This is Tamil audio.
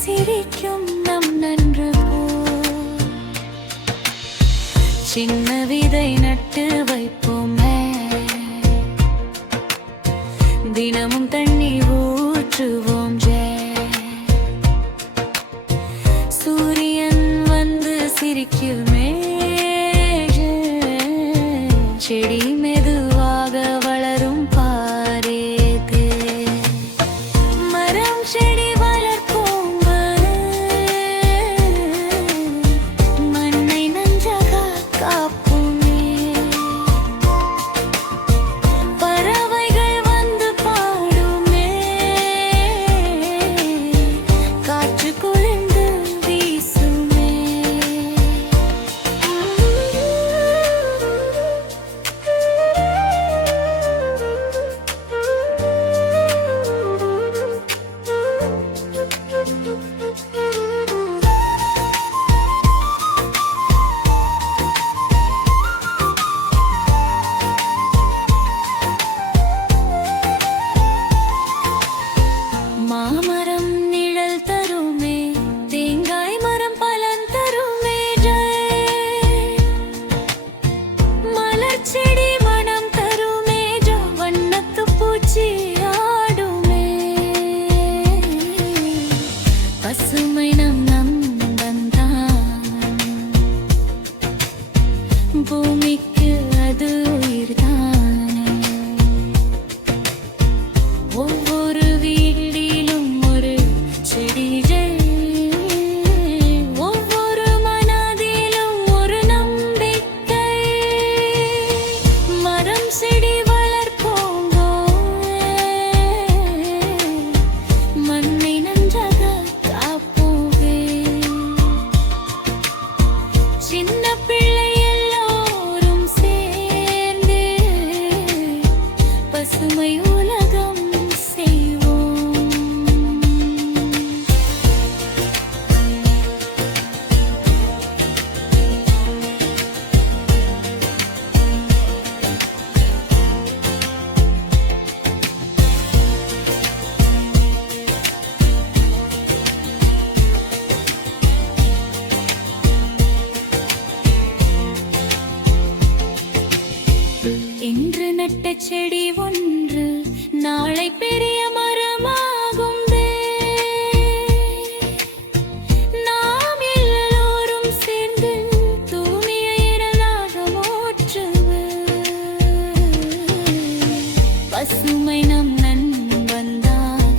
சிரிக்கும் நம் நன்று சின்ன விதை நட்டு வைப்போமே தினமும் தண்ணி ஊற்றுவோம் சூரியன் வந்து சிரிக்குமே செடி மெதுவாக வளரும் பாரேது மரம் செடி மாமரம் நிழல் தருமே தேங்காய் மரம் பலன் தருமே மலர் செடி மனம் தருமே வண்ணத்து பூச்சி ஆடுமே பசுமை நம் நம்பந்தான் பூமிக்கு அது உயிர்தானே ஒவ்வொரு பசுமை உலகம் செய்வோம் இன்று நட்ட செடி ஒன்று நாளை பெரிய மரமாகும் நாம் எல்லோரும் சேர்ந்து தூமியை இரலாக மாற்றுவோம் பசுமை நம் நண்பந்தான்